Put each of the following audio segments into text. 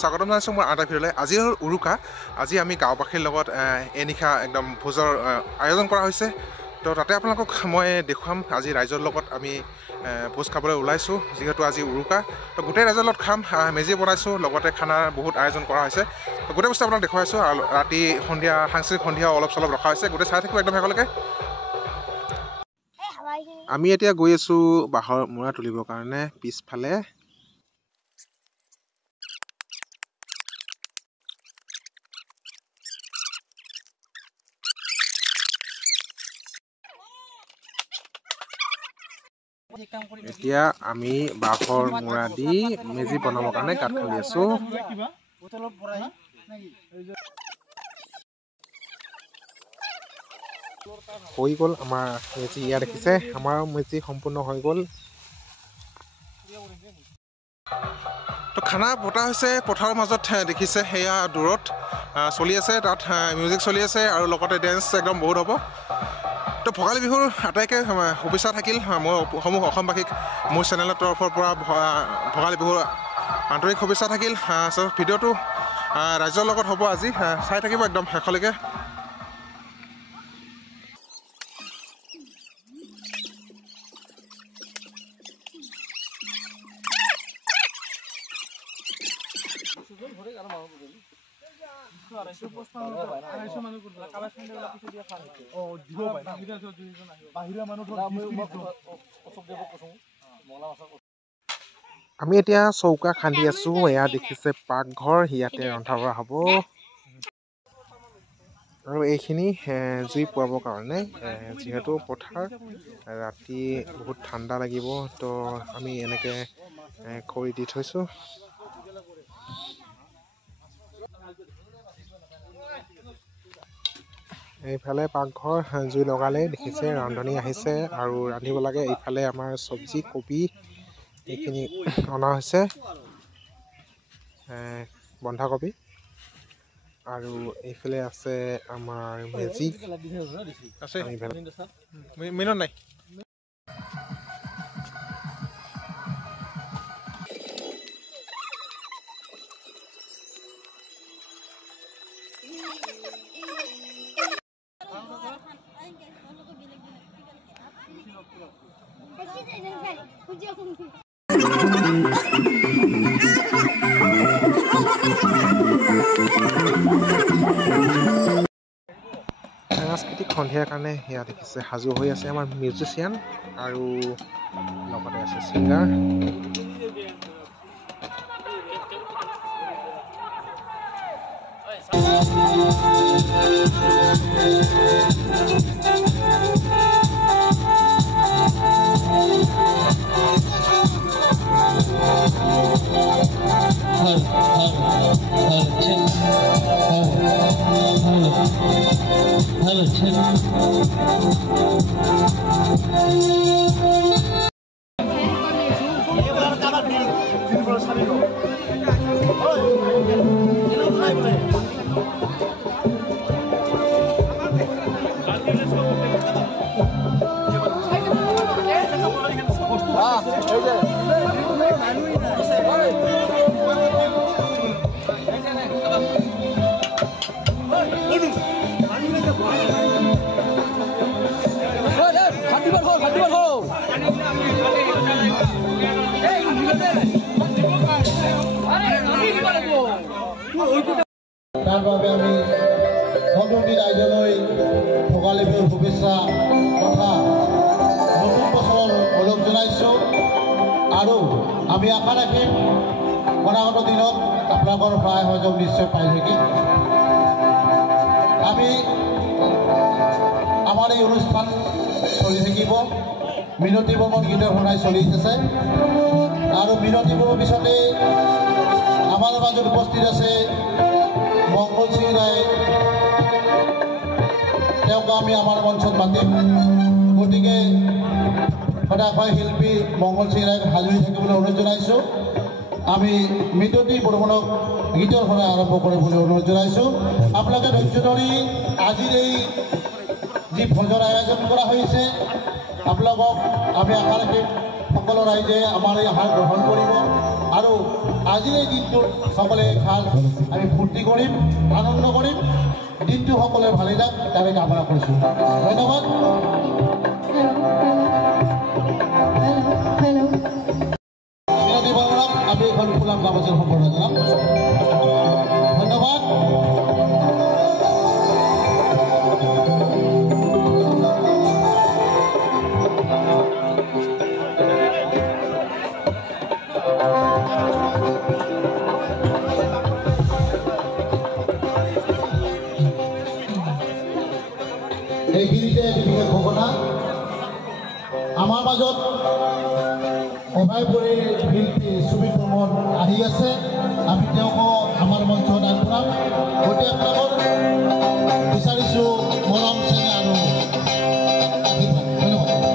স্বাগতম জনাইছোঁ মোৰ আন এটা ভিডিঅ'লৈ। আজি হ'ল উৰুকা। আজি আমি গাঁওবাসীৰ লগত এনিশা একদম ভোজৰ আয়োজন কৰা হৈছে। তো তাতে আপোনালোকক মই দেখুৱাম। আজি ৰাইজৰ লগত আমি ভোজ খাবলৈ ওলাইছোঁ, যিহেতু আজি উৰুকা। তো গোটেই ৰাইজৰ লগত খাম। মেজি বনাইছোঁ, লগতে খানাৰ বহুত আয়োজন কৰা হৈছে। তো গোটেই বস্তু আপোনাক দেখুৱাইছোঁ। আৰু ৰাতি সন্ধিয়া সাংস্কৃতিক সন্ধিয়া অলপ চলপ ৰখা হৈছে। গোটেই চাই থাকিব একদম শেষলৈকে। আমি এতিয়া গৈ আছোঁ বাঁহৰ মূৰা তুলিবৰ কাৰণে পিছফালে। এতিয়া আমি বাঁহৰ মূৰা দি মেজি বনাবৰ কাৰণে কাঠ খান্দি আছোঁ। হৈ গ'ল আমাৰ মেজি। ইয়াত দেখিছে আমাৰ মেজি সম্পূৰ্ণ হৈ গ'ল। তো খানা পতা হৈছে পথাৰৰ মাজত। দেখিছে সেয়া দূৰত চলি আছে, তাত মিউজিক চলি আছে আৰু লগতে ডেন্স একদম বহুত হ'ব। তো ভোগালী বিহুৰ আটাইকৈ শুভেচ্ছা থাকিল মই সমূহ অসমবাসীক মোৰ চেনেলৰ তৰফৰ পৰা। ভোগালী বিহুৰ আন্তৰিক শুভেচ্ছা থাকিল। ভিডিঅ'টো ৰাইজৰ লগত হ'ব আজি, চাই থাকিব একদম শেষলৈকে। আমি এতিয়া চৌকা খান্দি আছোঁ। এয়া দেখিছে পাকঘৰ, ইয়াতে ৰন্ধা বঢ়া হ'ব। আৰু এইখিনি জুই পোৱাবৰ কাৰণে, যিহেতু পথাৰ ৰাতি বহুত ঠাণ্ডা লাগিব, তো আমি এনেকৈ খৰি দি থৈছোঁ। এইফালে পাকঘৰ, জুই লগালেই দেখিছে ৰান্ধনি আহিছে আৰু ৰান্ধিব লাগে। এইফালে আমাৰ চব্জি কবি এইখিনি অনা হৈছে, বন্ধাকবি। আৰু এইফালে আছে আমাৰ মেজি আছে, মিলত নাই। সাংস্কৃতিক সন্ধিয়াৰ কাৰণে সেয়া দেখিছে সাজু হৈ আছে আমাৰ মিউজিচিয়ান আৰু লগতে আছে ছিংগাৰ। তাৰ বাবে আমি সকলো ৰাইজলৈ ভোগালী বিহুৰ শুভেচ্ছা তথা নতুন বছৰৰ ওলগ জনাইছোঁ। আৰু আমি আশা ৰাখিম অনাগত দিনত আপোনালোকৰ সহায় সহযোগ নিশ্চয় পাই থাকি আমি আমাৰ এই অনুষ্ঠান চলি থাকিব মিনতি বৰ্মন গীতৰ শুনাই চলি আছে আৰু মিনতি বৰ্মৰ পিছতে আমাৰ মাজত উপস্থিত আছে মংগল সিং ৰায় তেওঁক আমি আমাৰ মঞ্চত মাতিম গতিকে সদায় শিল্পী মংগল সিং ৰায়ক হাজৰি থাকিবলৈ অনুৰোধ জনাইছোঁ আমি মিনতি বৰ্মনক গীতৰ শুনাই আৰম্ভ কৰিবলৈ অনুৰোধ জনাইছোঁ আপোনালোকে ধৈৰ্য ধৰি আজিৰ এই যি ভোজৰ আয়োজন কৰা হৈছে আপোনালোকক আমি আশা ৰাখিম সকলো ৰাইজে আমাৰ এই আহাৰ গ্ৰহণ কৰিব আৰু আজিৰ এই দিনটোত সকলোৱে খাল আমি ফূৰ্তি কৰিম আনন্দ কৰিম দিনটো সকলোৱে ভালে যাওক তাৰে কামনা কৰিছোঁ ধন্যবাদ মিনতি বৰ্মনক আমি এখন ফুলাম গামোচাৰ সম্পৰ্ক জনাম ধন্যবাদ এইখিনিতে বিশেষ ঘোষণা আমাৰ মাজত অভয়পুৰীৰ শিল্পী সুমিত বৰ্মন আহি আছে আমি তেওঁকো আমাৰ মঞ্চত আগবঢ়াম গতিকে আপোনালোকৰ বিচাৰিছোঁ মৰম চেনেহ আৰু আশীৰ্বাদ ধন্যবাদ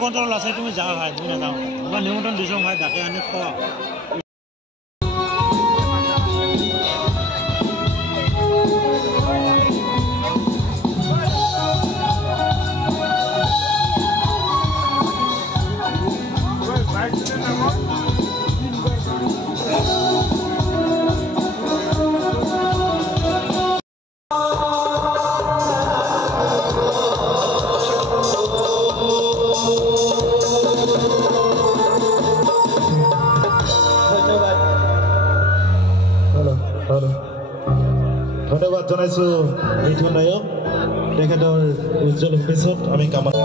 কণ্ট্ৰল আছে তুমি যাওঁ ভাই মই নাযাওঁ মই নিমন্ত্ৰণ দিছোঁ ভাই ডাকে আনি খোৱা ধন্যবাদ জনাইছোঁ মিথুন নায়ক তেখেতৰ উজ্জ্বল ভৱিষ্যত আমি কামনা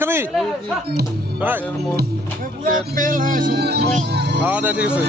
Kami. Right. Ah, dah ঠিক আছে.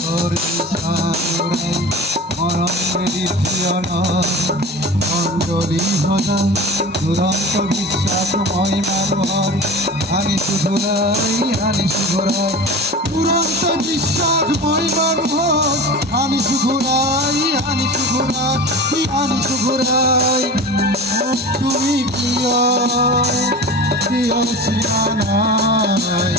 মনৰ ইচ্ছাৰে মৰম মেলি মণ্ডলী সজা দুৰন্ত বিশ্বাস মই মানুহৰ আনিছো ঘূৰাই দুৰন্ত বিশ্বাস মই মানুহৰ আনিছো ঘূৰাই তুমি কিয় চিনা নাই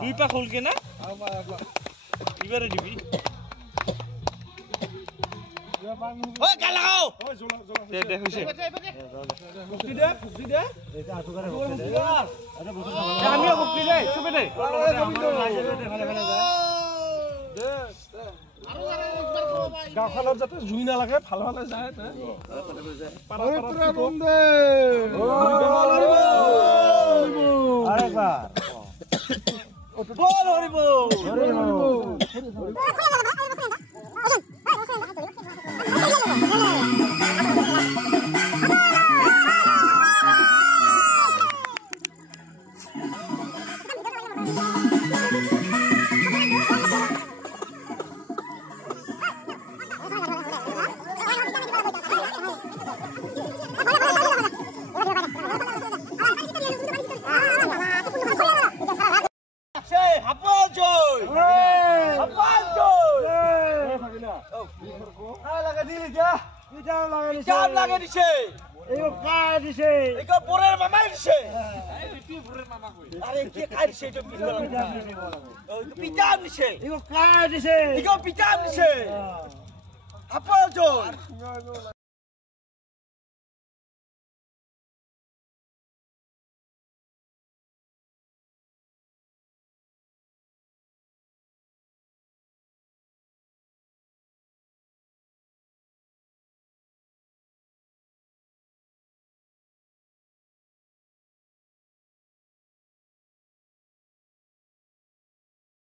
দুইটা খুলকে না এবারে দিবি ওই গাল লাগাও দে দে হইছে মুক্তি দে এটা আটু করে মুক্তি দে আরে বসে আমিও মুক্তি দে চুপে দে গাঁওখনত যাতে জুই নালাগে ভাল ভালে যায়